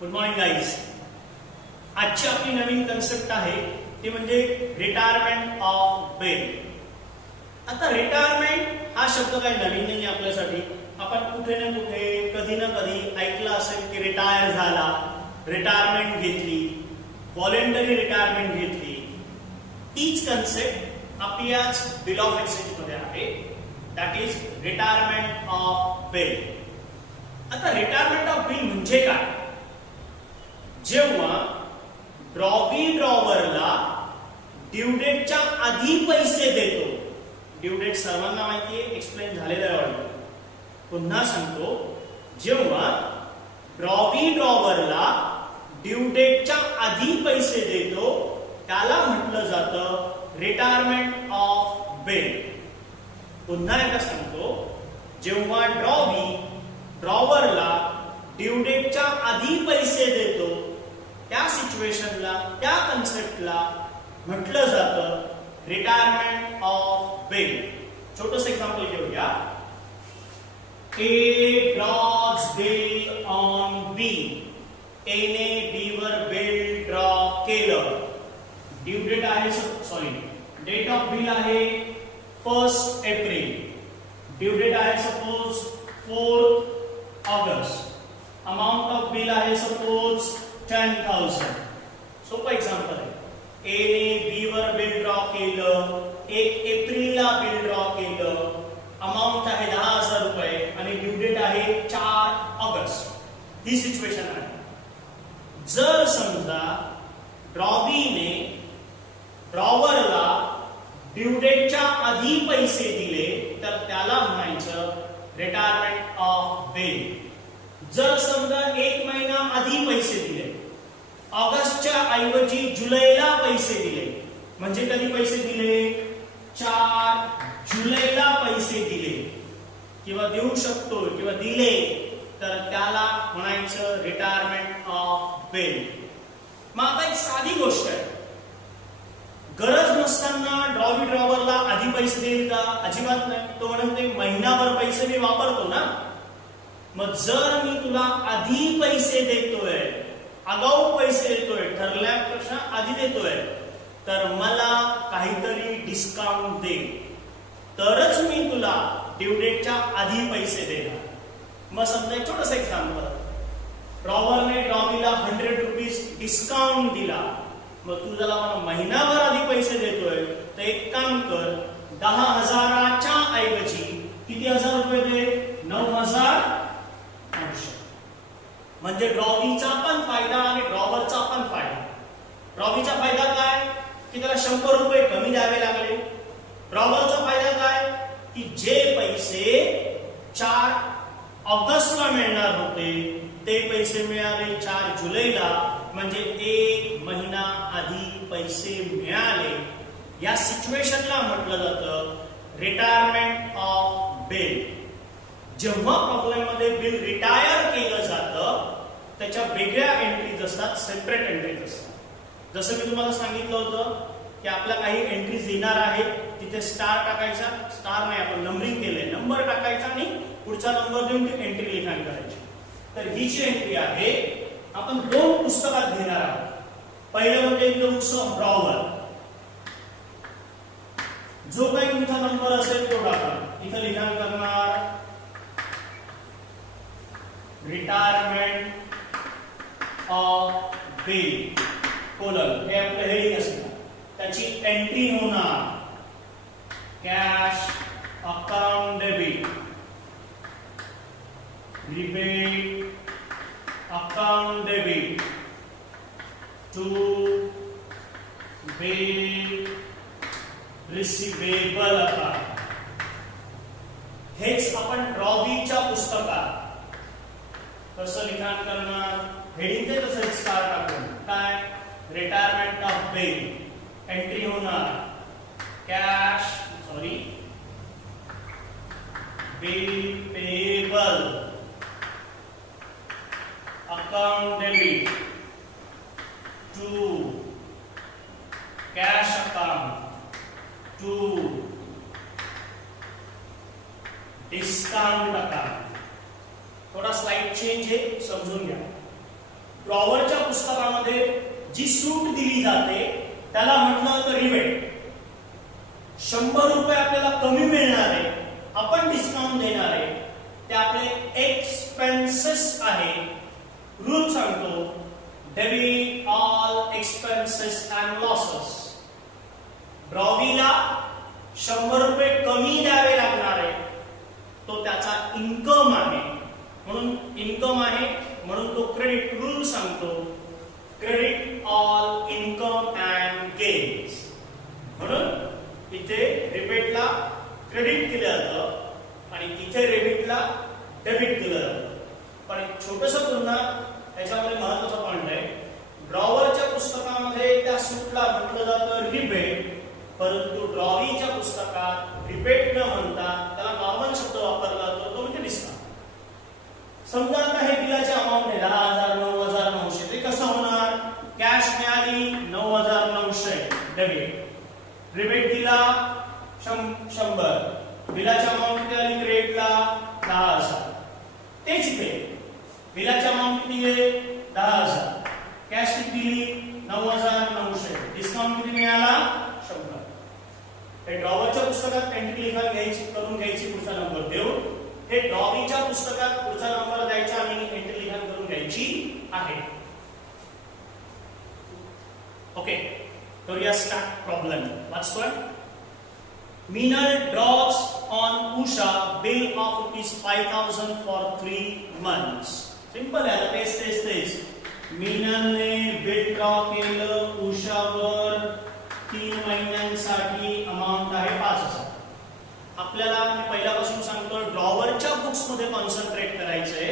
Good morning guys. आजची आपली नवीन concept आहे ते म्हणजे रिटायरमेंट ऑफ बिल. आता रिटायरमेंट हा शब्द काही नवीन नाही आपल्यासाठी. आपण कुठे ना कुठे कधी ना कधी ऐकलं असेल की रिटायर झाला, रिटायरमेंट घेतली, व्हॉलेंटरी रिटायरमेंट घेतली. तीच कन्सेप्ट आपली आज बिल ऑफ एक्सचेंज मध्ये आहे, that is retirement of bill. आता रिटायरमेंट ऑफ बिल म्हणजे काय? जेव्हा ड्रॉवी ड्रॉवरला ड्यू डेटच्या आधी पैसे देतो. ड्यू डेट सर्वांना माहिती आहे, एक्सप्लेन झालेलं आहे ऑलरेडी. पुन्हा सांगतो, जेव्हा ड्रॉवी ड्रॉवरला ड्यू डेटच्या आधी पैसे देतो त्याला म्हटलं जातं रिटायरमेंट ऑफ बिल. पुन्हा एकदा सांगतो, जेव्हा ड्रॉवी ड्रॉवरला ड्यू डेटच्या आधी पैसे देतो त्या सिच्युएशनला, त्या कन्सेप्टला म्हटलं जातं रिटायरमेंट ऑफ बिल. छोटंसं एक्झाम्पल घेऊया. ए ड्रॉज बिल ऑन बी. ए ने बी वर बिल ड्रॉ केलं. ड्यू डेट आहे, सॉरी, डेट ऑफ बिल आहे 1 एप्रिल. ड्यू डेट आहे suppose 4 August. Amount of bill आहे सपोज 10,000. सोपं एक्झाम्पल आहे. ए ने बी वर बिल ड्रॉ केलं, 1 एप्रिलला बिल ड्रॉ केलं. अमाउंट आहे 10,000 रुपये आणि ड्यू डेट आहे 4 ऑगस्ट. ही सिच्युएशन आहे. जर समजा ड्रॉवीने ड्रॉवरला ड्यू डेटच्या आधी पैसे दिले तर त्याला म्हणायचं रिटायरमेंट ऑफ बिल. जर समजा 1 महिना आधी पैसे दिले, ऑगस्टच्या ऐवजी जुलैला पैसे दिले, म्हणजे कधी पैसे दिले? 4 जुलैला पैसे दिले किंवा देऊ शकतो किंवा दिले तर त्याला म्हणायचं रिटायरमेंट ऑफ बिल. मग आता एक साधी गोष्ट आहे, गरज नसताना ड्रॉवी ड्रॉवरला आधी पैसे देईल का? अजिबात नाही. तो म्हणते महिनाभर पैसे मी वापरतो ना. मग जर मी तुला आधी पैसे देतोय, आगाऊ पैसे देतोय, ठरल्यापेक्षा आधी देतोय, तर मला काहीतरी डिस्काउंट दे, तरच मी तुला ड्यू डेटच्या आधी पैसे देणार. मग समजा एक छोटंसं एक्झाम्पल, ड्रॉवरने ड्रॉवीला 100 रुपीज डिस्काउंट दिला. मग तू त्याला मला महिनाभर आधी पैसे देतोय, तर एक काम कर, 10,000च्या ऐवजी किती हजार रुपये दे? 9,000. म्हणजे ड्रॉवीचा पण फायदा आणि ड्रॉवरचा पण फायदा. ड्रॉवीचा फायदा काय? की त्याला 100 रुपये कमी द्यावे लागले. ड्रॉवरचा फायदा काय? की जे पैसे 4 ऑगस्टला मिळणार होते ते पैसे मिळाले 4 जुलैला, म्हणजे 1 महिना आधी पैसे मिळाले. या सिच्युएशनला म्हटलं जातं रिटायरमेंट ऑफ बिल. जेव्हा प्रॉब्लेम मध्ये बिल रिटायर केलं जातं त्याच्या वेगळ्या एंट्रीज असतात, सेपरेट एंट्रीज असतात. जसं मी तुम्हाला सांगितलं होतं की आपल्या काही एंट्रीज येणार आहेत, तिथे स्टार टाकायचा, स्टार नाही आपण नंबरिंग केलंय, नंबर टाकायचा आणि पुढचा नंबर देऊन ती एंट्री लिखाण करायची. तर ही जी एंट्री आहे आपण 2 पुस्तकात घेणार आहोत. पहिलं म्हणजे द बुक्स ऑफ ड्रॉवर. जो काही तुमचा नंबर असेल तो टाका. इथं लिखाण करणार रिटायरमेंट ऑफ बिल कोलन, हे आपलं हेडिंग असणार. त्याची एंट्री होणार cash account debit, rebate account debit to bill receivable account. हेच आपण ड्रॉवीच्या पुस्तकात कसं लिखाण करणार? हेडिंग ते तसं स्टार टाकून काय? Retirement of bill. एंट्री होणार cash, sorry, bill payable account debit to cash account to discount account. थोडा स्लाइड चेंज है, समझून घ्या. ड्रॉवरच्या पुस्तकामध्ये जी सूट दिली जाते त्याला म्हटलं जातं रिबेट. 100 रुपये आपल्याला कमी मिळणार आहे, आपण डिस्काउंट देणार आहे, ते आपले एक्सपेन्सेस आहे. रूल सांगतो debit all expenses and losses. ड्रॉवीला 100 रुपये कमी द्यावे लागणार आहे, तो त्याचा इन्कम आहे म्हणून इन्कम आहे म्हणून तो क्रेडिट. रूल सांगतो credit all income and gains. म्हणून इथे रिबेटला क्रेडिट केलं जातं आणि इथे रिबेटला डेबिट केलं जातं. पण एक छोटंसं पुन्हा याच्यामध्ये महत्वाचा पॉइंट आहे. ड्रॉवरच्या पुस्तकामध्ये त्या सूटला म्हटलं जातं रिबेट, परंतु ड्रॉवीच्या पुस्तकात रिबेट न म्हणता त्याला नॉर्मल शब्द वापरला जातो, तो म्हणजे डिस्काउंट. समजा आता हे बिलाचे अमाऊंट आहे 10,000, 9,900. ते कसं होणार? कॅश मिळाली 9,900 डेबिट, रिबेट दिला 100, बिलाच्या अमाऊंट किती आली क्रेडिटला 10,000. तेच इथे बिलाची अमाऊंट किती आहे 10,000, कॅश किती दिली 9,900, डिस्काउंट किती मिळाला 100. हे ड्रॉवरच्या पुस्तकात एंट्री लिखाण घ्यायची करून घ्यायची, पुढचा नंबर देऊ. हे ड्रॉवीच्या पुस्तकात पुढचा नंबर द्यायचा आणि एंट्री लिखाण करून घ्यायची आहे. ओके, तर या start problem. What's one? Meenal draws on Usha bill of ₹5,000 for 3 months. Simple आहे, तेच. मीनलने बिल ड्रॉ केलं उषावर 3 महिन्यांसाठी, अमाउंट आहे 5,000. आपल्याला मी पहिल्यापासून सांगतो ड्रॉवरच्या बुक्स मध्ये कॉन्सन्ट्रेट करायचंय.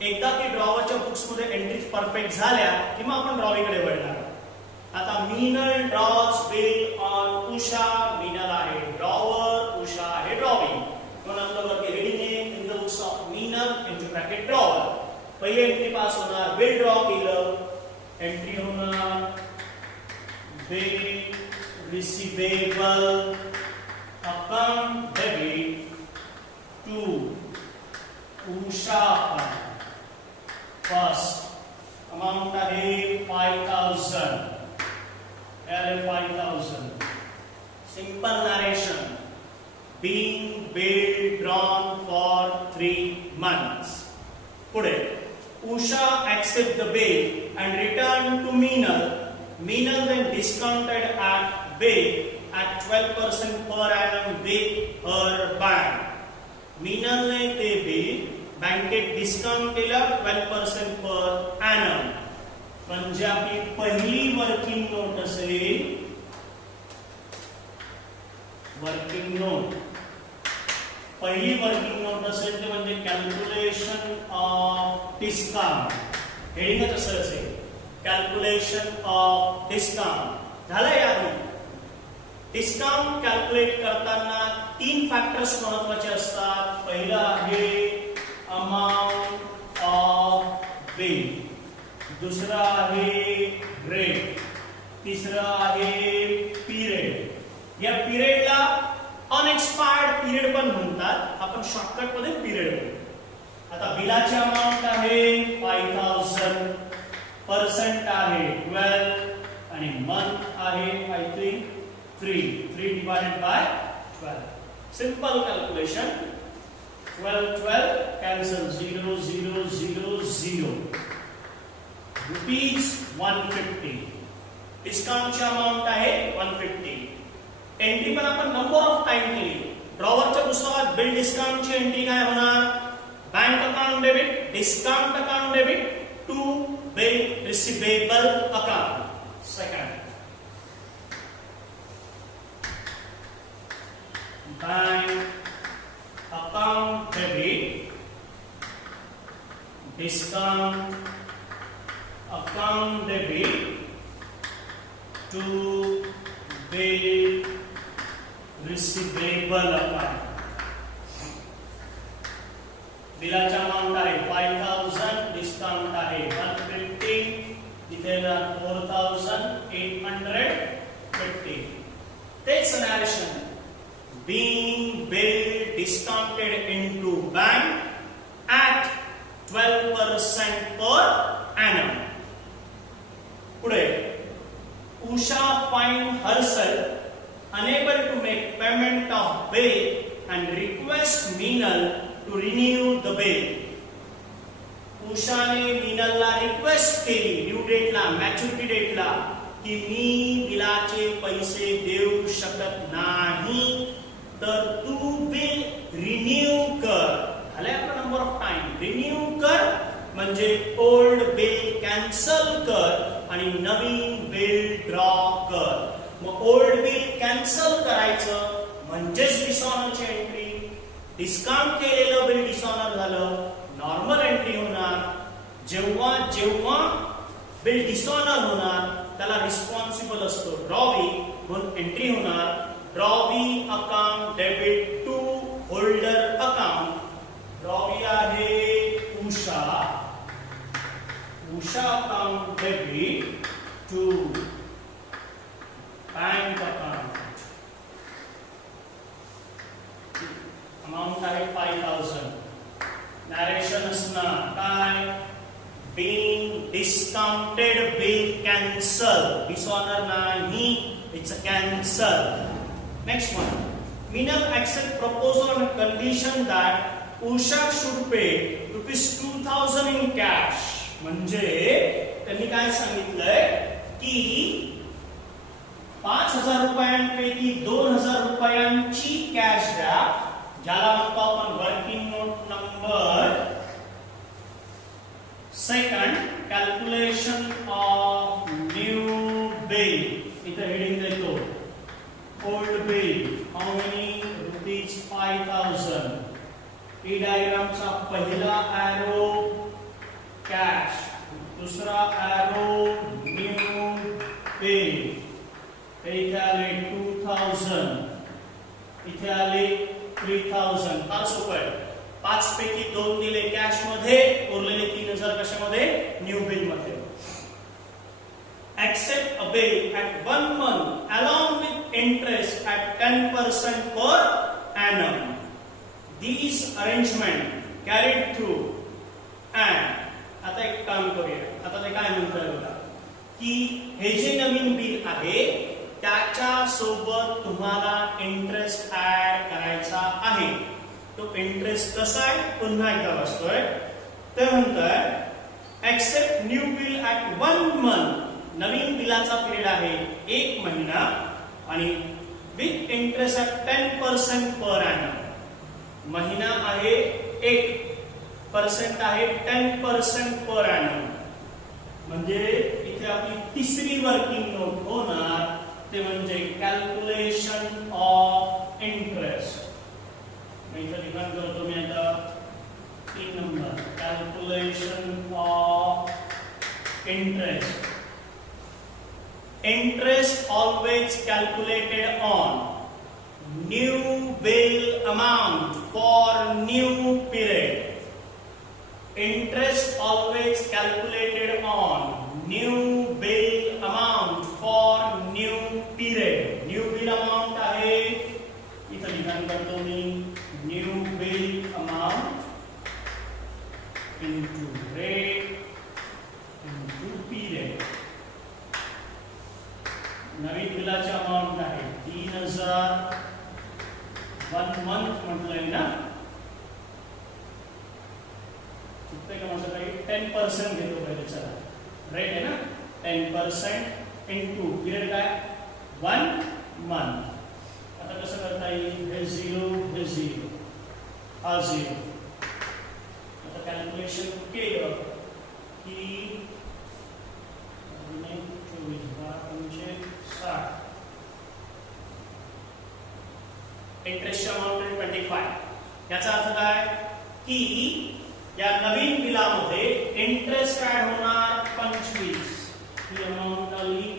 एकदा की ड्रॉवरच्या बुक्स मध्ये एंट्रीज परफेक्ट झाल्या की मग आपण ड्रॉवीकडे वळणार. आता Meenal draws bill on Usha. Meenal आहे ड्रॉवर, उषा आहे ड्रॉविंग. म्हणून आपल्यावरती हेडिंग आहे in the books of Meenal into bracket drawer. पहिली एंट्री पास होणार, बिल ड्रॉ केलं, एंट्री होणार bill receivable account debit to Usha. First amount आहे 5,000. 5,000. Simple narration. being bill drawn for 3 months. पुढे Usha accept the bill and return to Meenal. Meenal then discounted at bill at 12% per annum with her bank. Meenal ने ते bill बँकेत discount केलं 12% per annum. म्हणजे आपली पहिली working note असेल, working note, पहिली वर्किंग नोट असेल ते म्हणजे कॅल्क्युलेशन ऑफ डिस्काउंट. हेडिंगच असं असेल, कॅल्क्युलेशन ऑफ डिस्काउंट. झालं यादी. डिस्काउंट कॅल्क्युलेट करताना 3 फॅक्टर्स महत्वाचे असतात. पहिला आहे अमाउंट ऑफ बिल, दुसरा आहे रेट, तिसरा आहे पिरियड. या पिरियडला अनएक्सपायर्ड पिरियड पण म्हणतात, आपण शॉर्टकट मध्ये पिरियड म्हणतो. आता बिलाची अमाउंट आहे 5,000, पर्सेंट आहे 12 आणि मंथ आहे 3 divided by 12. Simple calculation. 12 cancel, 0 0 0 0. Rupees 150. डिस्काउंटची अमाउंट आहे 150. एंट्री पण आपण नंबर ऑफ टाइम केली. ड्रॉवरच्या पुस्तकात बिल डिस्काउंटची एंट्री काय होणार? Bank account debit, discount account debit to bill receivable account. Second, bank account debit, discount account debit to bill receivable account. बिलाचा amount आहे 5,000, डिस्काउंट आहे 150, इथे 4,850. तेच narration. being bill discounted into bank at 12% per annum. पुढे Usha find herself unable to make payment of bill and request Meenal to renew the bill. उषाने मीनलला request केली due डेटला, मॅच्युरिटी डेटला, की मी बिलाचे पैसे देऊ शकत नाही, तर तू बिल रिन्यू कर. झाले आपला नंबर ऑफ टाइम. रिन्यू कर म्हणजे ओल्ड बिल कॅन्सल कर आणि नवीन बिल ड्रॉ कर. मग ओल्ड बिल कॅन्सल करायचं म्हणजेच डिसऑनरची एंट्री. डिस्काउंट केलेलं बिल डिसऑनर झालं, नॉर्मल एंट्री होणार. जेव्हा जेव्हा बिल डिसऑनर होणार त्याला रिस्पॉन्सिबल असतो ड्रॉवी, म्हणून एंट्री होणार drawee account debit to holder account. Drawee आहे Usha, Usha account debit to bank account. Amount आहे 5000. नॅरेशन असणार काय, being discounted bill cancel. Dishonor nahi, it's a cancel. Next one. Meenal accept proposal on a condition that Usha should pay ₹2000 in cash. म्हणजे त्यांनी काय सांगितलंय की 5000 रुपयांपैकी 2000 रुपयांची कॅश द्या, ज्याला म्हणतो आपण working note number. Second, calculation of new bill. इथे हेडिंग देतो old bill. How many rupees? 5000. ई डायग्रामचा पहिला एरो कॅश, दुसरा एरो न्यू बिल. इथे आले 2000, इथे आले 3000. 5 रुपये. 5 पैकी 2 दिले कॅश मध्ये, उरलेले 3000 कशामध्ये, न्यू बिल मध्ये. Accept a bill at 1 month along with interest at 10% per annum. These arrangement carried through and आता एक काम करूया. आता ते काय म्हणतोय बघा की हे जे नवीन बिल आहे त्याच्या सोबत तुम्हाला इंटरेस्ट ऍड करायचा आहे. तो इंटरेस्ट कसा आहे पुन्हा एकदा वाचतोय. ते म्हणतोय accept new bill at 1 month. नवीन बिलाचा पिरियड आहे 1 महिना आणि with interest at 10% per annum. महिना आहे 1% आहे 10% पर एनम. म्हणजे इथे आपली तिसरी वर्किंग नोट होणार ते म्हणजे कॅल्क्युलेशन ऑफ इंटरेस्ट. मी इथे लिखाण करतो मी आता 3 number. Calculation of interest. Interest always calculated on new bill amount for new period. Interest always calculated on new bill amount for new period. New bill amount आहे इथं लिखाण करतो मी new bill amount into rate into period. नवीन बिलाची amount आहे 3000. 1 month म्हटलंय ना, चुकतंय का माझं काही. 10% घेतो पहिले. चला रेट आहे ना 10% इंटू पिरियड काय 1 मंथ. आता कसं करता येईल, हे 0 हे 0 हा 0. आता कॅल्क्युलेशन केलं की 24 इंटरेस्ट अमाउंट 25. याचा अर्थ काय की या नवीन बिलामध्ये इंटरेस्ट काय होणार 25. ही अमाउंट आली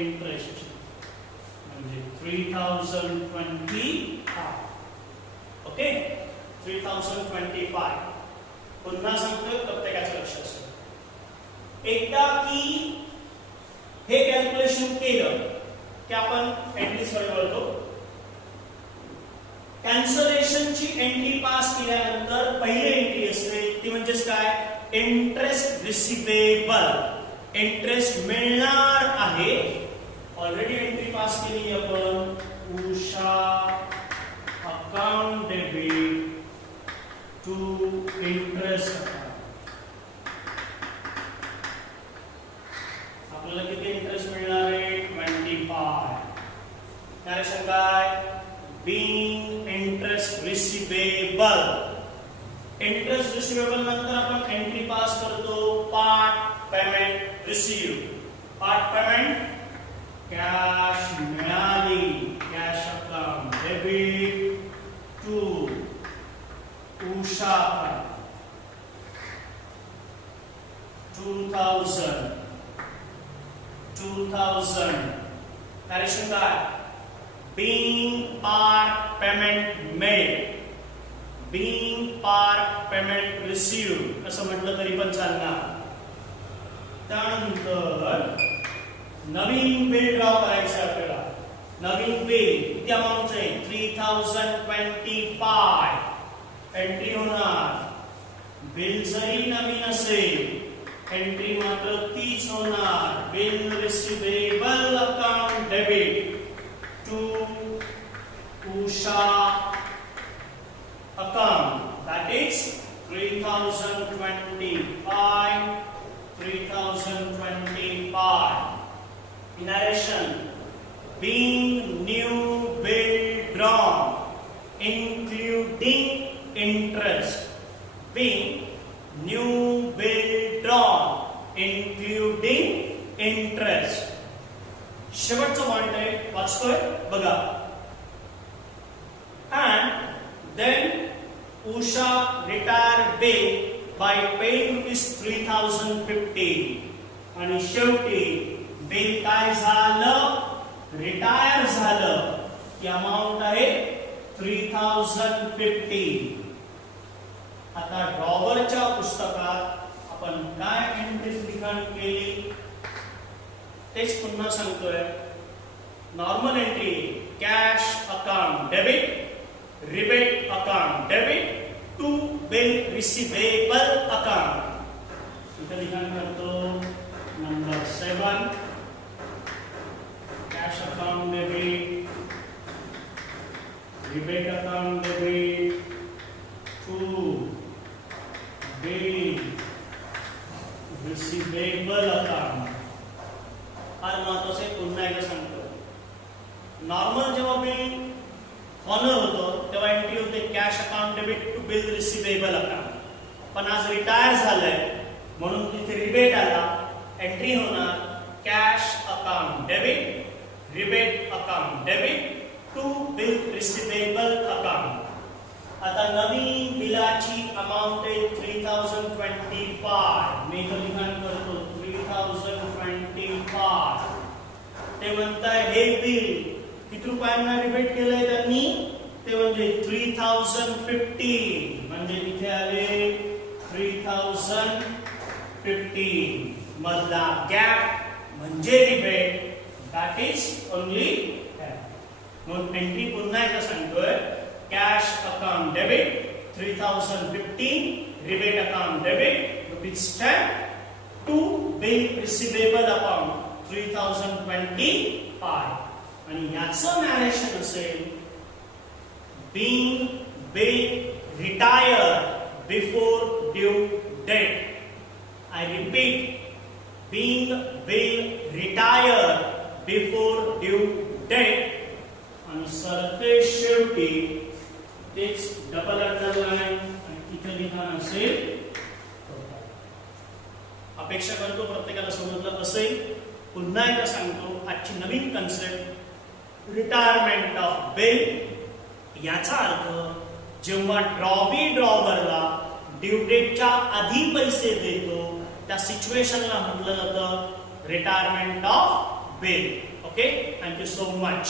इंटरेस्ट म्हणजे 3025. ओके 3025. पुन्हा सांगतोय प्रत्येकाचं लक्ष असेल. एकदा की हे कॅल्क्युलेशन केलं की आपण एंट्रीज कडे वळतो. कॅन्सलेशनची एंट्री पास केल्यानंतर पहिली एंट्री असते ती म्हणजेच काय इंटरेस्ट रिसिवेबल. इंटरेस्ट मिळणार आहे. ऑलरेडी एंट्री पास केली आपण. Usha account debit to interest account. आपल्याला किती इंटरेस्ट मिळणार आहे? 25. नरेशन काय? Being interest receivable. Interest receivable नंतर आपण एंट्री पास करतो. Part payment receive. Part payment cash मिळाली. Cash account debit to Usha 2000. Narration काय? Being part payment made. Being part payment received असं म्हटलं तरी पण चालणार. त्यानंतर नवीन बिल ड्रॉ करायचं आपल्याला. नवीन बिल किती अमाऊंटचं आहे? 3025. एंट्री होणार. बिल जरी नवीन असेल एंट्री मात्र तीच होणार. Bill receivable account debit to Usha account. That is 3025. 3025. Narration. Being new bill drawn, including interest. Being new bill drawn, including interest. शेवटचं पॉइंट आहे. वाचतोय बघा. And then Usha retired bill by paying rupees 3050. आणि शेवटी bill काय झालं? Retire झालं. ती अमाऊंट आहे 3050. आता ड्रॉवरच्या पुस्तकात आपण काय एंट्रीज लिखाण केली तेच पुन्हा सांगतोय. Normal entry cash account debit, rebate account debit to bill receivable account. इथे लिखाण करतो. Number 7 cash account debit, rebate account debit to bill receivable account. फार महत्वाचं आहे. पुन्हा एकदा सांगतो. नॉर्मल जेव्हा बिल ऑनर होतो तेव्हा एंट्री होते cash account debit to bill receivable account. पण आज रिटायर झालंय म्हणून तिथे रिबेट आला. एंट्री होणार cash account debit, rebate account debit to bill receivable account. आता नवीन बिलाची अमाऊंट आहे 3025. मी इथं लिखाण करतो 3025. ते म्हणताय हे बिल किती रुपयांना रिबेट केलंय त्यांनी? ते म्हणजे 3050. म्हणजे तिथे आले 3050 मधला गॅप म्हणजे रिबेट. दॅट इज ओनली म्हणून एंट्री पुन्हा एकदा सांगतोय. Cash account debit 3050, rebate account debit ₹10 to bill receivable account 3025. आणि याचं नॅरेशन असेल being bill retire before due date. I repeat, being bill retire before due date. आणि सरते शेवटी तेच डबल अंडरलाईन आणि इथे लिखाण असेल. अपेक्षा करतो प्रत्येकाला समजलं असेल. पुन्हा एकदा सांगतो आजची नवीन कन्सेप्ट रिटायरमेंट ऑफ बिल. याचा अर्थ जेव्हा ड्रॉवी ड्रॉवरला ड्यू डेटच्या आधी पैसे देतो त्या सिच्युएशनला म्हटलं जातं retirement of bill. Okay, thank you so much.